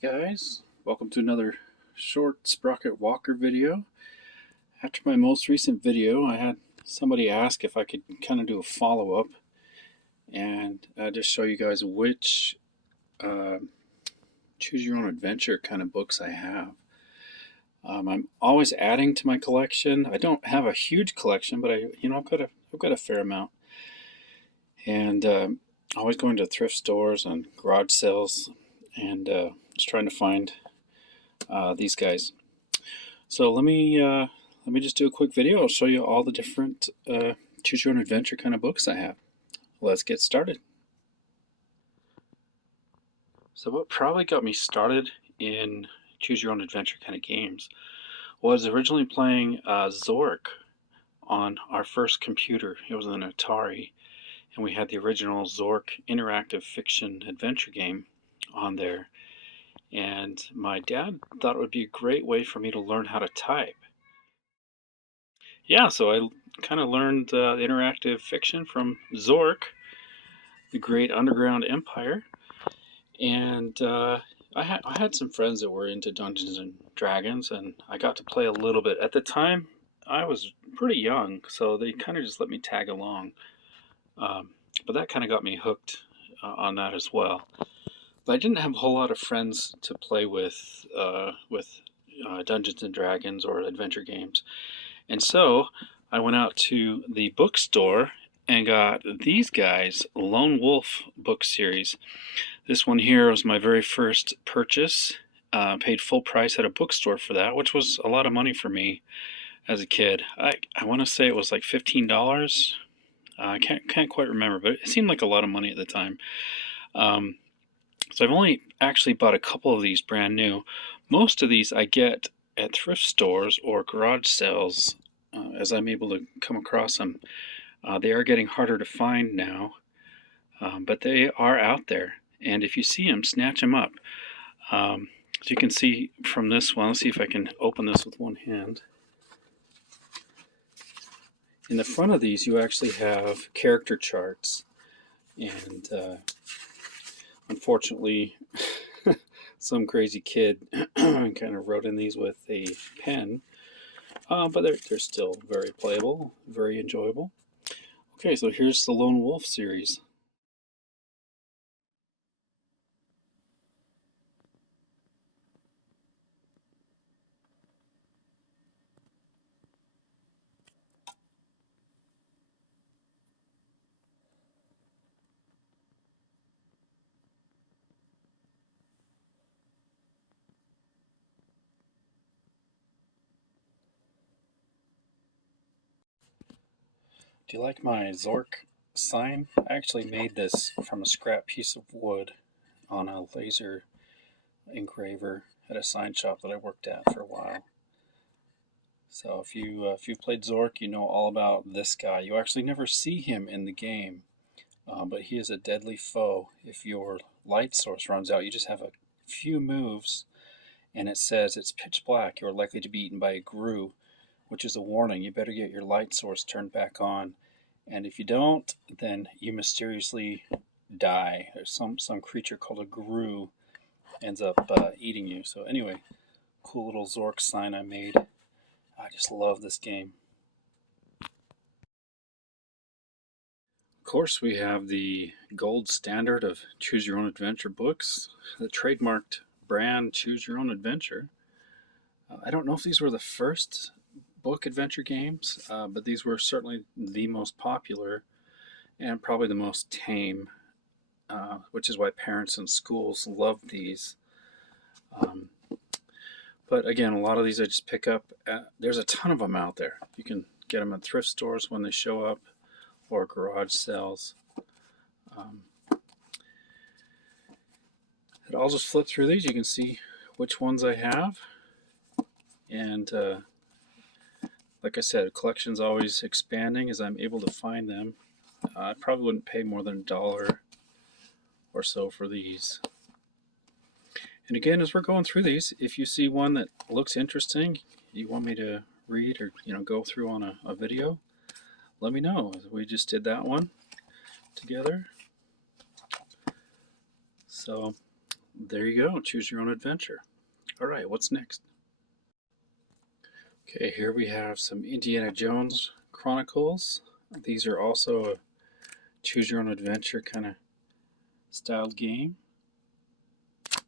Guys, welcome to another short Sprocketwalker video. After my most recent video, I had somebody ask if I could kind of do a follow-up and just show you guys which choose your own adventure kind of books I have. I'm always adding to my collection. I don't have a huge collection, but I've got a fair amount, and always going to thrift stores and garage sales and just trying to find these guys. So let me just do a quick video. I'll show you all the different choose your own adventure kind of books I have. Let's get started. So what probably got me started in choose your own adventure kind of games was originally playing Zork on our first computer. It was an Atari, and we had the original Zork interactive fiction adventure game on there. And my dad thought it would be a great way for me to learn how to type. Yeah, so I kind of learned interactive fiction from Zork, the Great Underground Empire. And I had some friends that were into Dungeons and Dragons, and I got to play a little bit. At the time, I was pretty young, so they kind of just let me tag along. But that kind of got me hooked on that as well. But I didn't have a whole lot of friends to play with Dungeons and Dragons or adventure games. And so I went out to the bookstore and got these guys, Lone Wolf book series. This one here was my very first purchase. Paid full price at a bookstore for that, which was a lot of money for me as a kid. I want to say it was like $15. I can't quite remember, but it seemed like a lot of money at the time. So I've only actually bought a couple of these brand new. Most of these I get at thrift stores or garage sales as I'm able to come across them. They are getting harder to find now, but they are out there. And if you see them, snatch them up. As you can see from this one, let's see if I can open this with one hand. In the front of these, you actually have character charts. And unfortunately, some crazy kid kind of wrote in these with a pen, but they're still very playable, very enjoyable. Okay, so here's the Lone Wolf series. Do you like my Zork sign? I actually made this from a scrap piece of wood on a laser engraver at a sign shop that I worked at for a while. So if you played Zork, you know all about this guy. You actually never see him in the game, but he is a deadly foe. If your light source runs out, you just have a few moves, and it says it's pitch black. You're likely to be eaten by a grue, which is a warning. You better get your light source turned back on, and if you don't, then you mysteriously die. There's some creature called a grue ends up eating you. So anyway, cool little Zork sign I made. I just love this game. Of course, we have the gold standard of choose your own adventure books, the trademarked brand Choose Your Own Adventure. I don't know if these were the first book adventure games, but these were certainly the most popular and probably the most tame, which is why parents and schools loved these. But again, a lot of these I just pick up. There's a ton of them out there. You can get them at thrift stores when they show up or garage sales. I'll just flip through these. You can see which ones I have. And like I said, the collection's always expanding as I'm able to find them. I probably wouldn't pay more than $1 or so for these. And again, as we're going through these, if you see one that looks interesting, you want me to read or go through on a video, let me know. We just did that one together. So there you go. Choose your own adventure. All right, what's next? Okay, here we have some Indiana Jones Chronicles. These are also a choose your own adventure kind of styled game. So,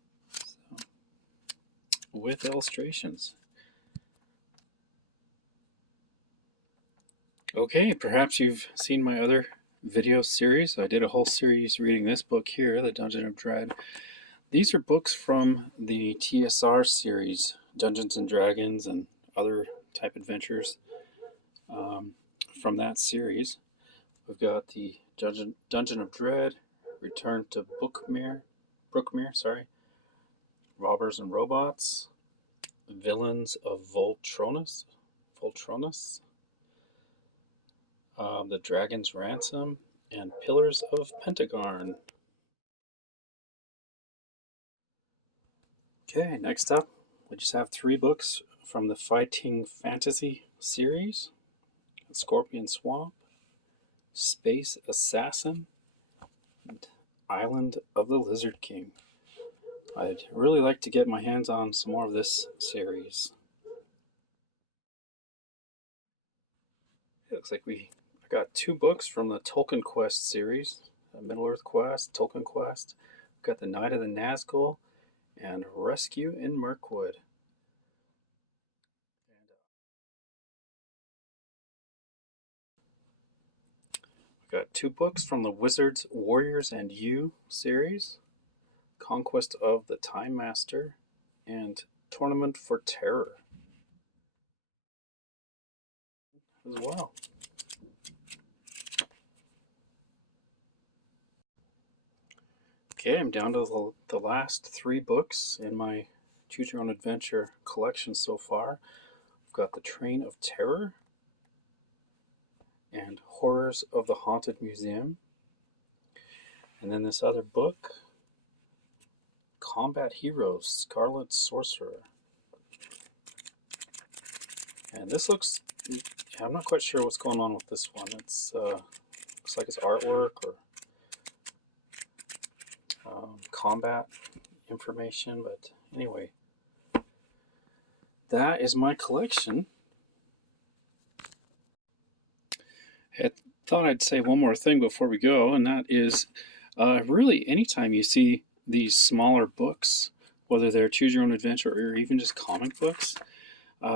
with illustrations. Okay, perhaps you've seen my other video series. I did a whole series reading this book here, The Dungeon of Dread. These are books from the TSR series, Dungeons and Dragons and other type adventures from that series. We've got the Dungeon of Dread, Return to Brookmere, Robbers and Robots, Villains of Voltronus, The Dragon's Ransom, and Pillars of Pentagon. Okay, next up, we just have 3 books from the Fighting Fantasy series: Scorpion Swamp, Space Assassin, and Island of the Lizard King. I'd really like to get my hands on some more of this series. It looks like I got 2 books from the Tolkien Quest series, Middle-earth Quest, Tolkien Quest. We've got The Knight of the Nazgul and Rescue in Mirkwood. We've got 2 books from the Wizards, Warriors, and You series, Conquest of the Time Master and Tournament for Terror as well. Okay, I'm down to the last 3 books in my Choose Your Own Adventure collection so far. I've got The Train of Terror and Horrors of the Haunted Museum. And then this other book, Combat Heroes, Scarlet Sorcerer. And this looks, I'm not quite sure what's going on with this one. It's looks like it's artwork or combat information, but anyway, that is my collection. I thought I'd say one more thing before we go, and that is really anytime you see these smaller books, whether they're Choose Your Own Adventure or even just comic books,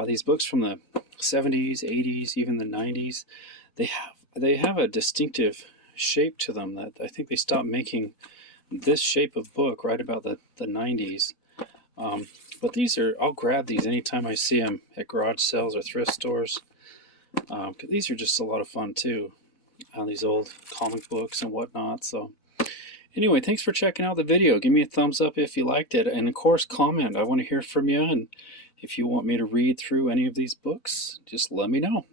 these books from the 70s, 80s, even the 90s, they have a distinctive shape to them that I think they stopped making this shape of book right about the 90s. But these are, I'll grab these anytime I see them at garage sales or thrift stores. These are just a lot of fun too, these old comic books and whatnot. So anyway, thanks for checking out the video. Give me a thumbs up if you liked it, and of course comment. I want to hear from you, and if you want me to read through any of these books, just let me know.